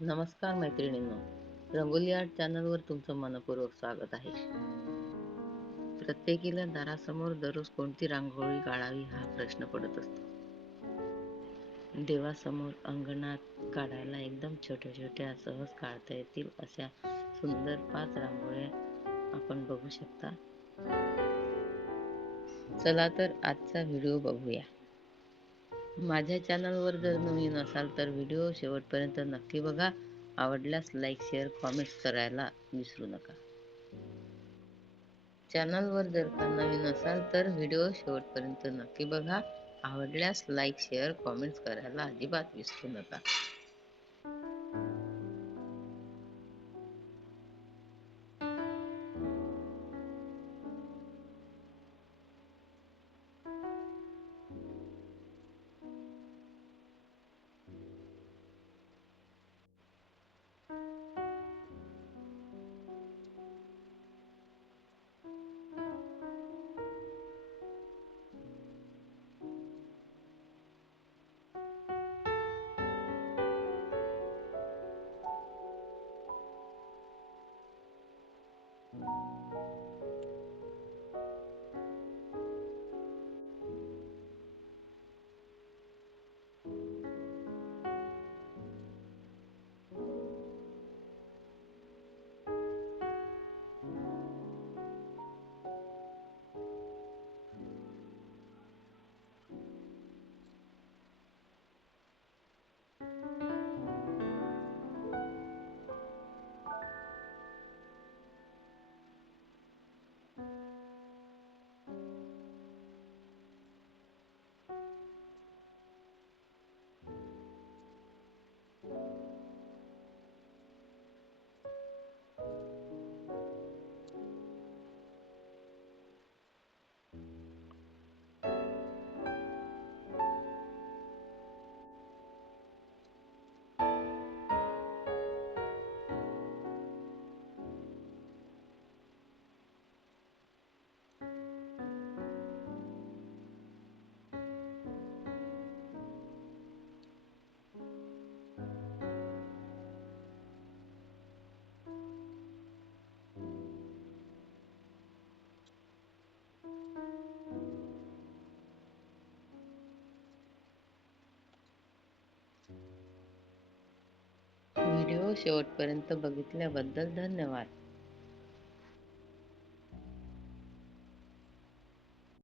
नमस्कार मैत्रिणींनो, रंगोली आर्ट चॅनलवर तुमचं मनपूर्वक स्वागत आहे. प्रत्येकीला दारासमोर दररोज कोणती रांगोळी काढावी हा प्रश्न पडत असतो. देवासमोर, अंगणात काढायला एकदम छोट्या छोट्या सहज काढता येतील अशा सुंदर 5 रांगोळ्या आपण बघू शकता. चला तर आजचा व्हिडिओ बघूया. माझ्या चॅनलवर जर नवीन असाल तर व्हिडिओ शेवटपर्यंत नक्की बघा. आवडल्यास लाईक, शेअर, कॉमेंट्स करायला विसरू नका. चॅनलवर जर का नवीन असाल तर व्हिडिओ शेवटपर्यंत नक्की बघा. आवडल्यास लाईक, शेअर, कॉमेंट्स करायला अजिबात विसरू नका. व्हिडिओ शेवटपर्यंत बघितल्याबद्दल धन्यवाद.